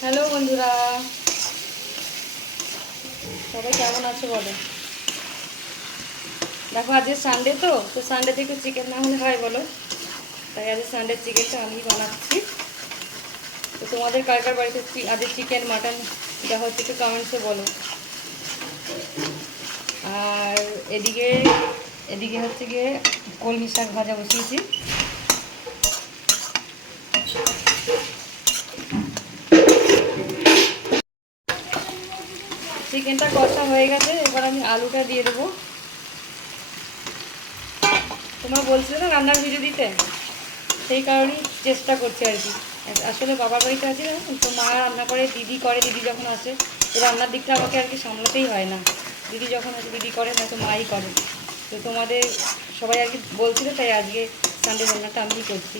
Hello বন্ধুরা, সবাই কেমন আছো বলো। দেখো আজকে সানডে, তো সানডেতে একটু চিকেন না হলে হয় বলো, তাই আজকে সানডে চিকেনটা আমি বানাচ্ছি। তো তোমাদের কার কার বাড়িতে আজকে চিকেন মাটন যা হচ্ছে একটু কমেন্টসে বলো। আর এদিকে এদিকে হচ্ছে গিয়ে কলমি শাক ভাজা বসিয়েছি। চিকেনটা কষা হয়ে গেছে, এবার আমি আলুটা দিয়ে দেবো। তোমরা বলছিলে না রান্নার ভিডিও দিতে, সেই কারণেই চেষ্টা করছি আর কি। আসলে বাবার বাড়িতে আছি না, তো মা রান্না করে, দিদি করে, দিদি যখন আসে তো রান্নার দিকটা আমাকে আর কি সামলাতেই হয় না। দিদি যখন আসে দিদি করে, না তো মাই করে। তো তোমাদের সবাই আর কি বলছিল, তাই আজকে সানডে রান্নাটা আমিই করছি।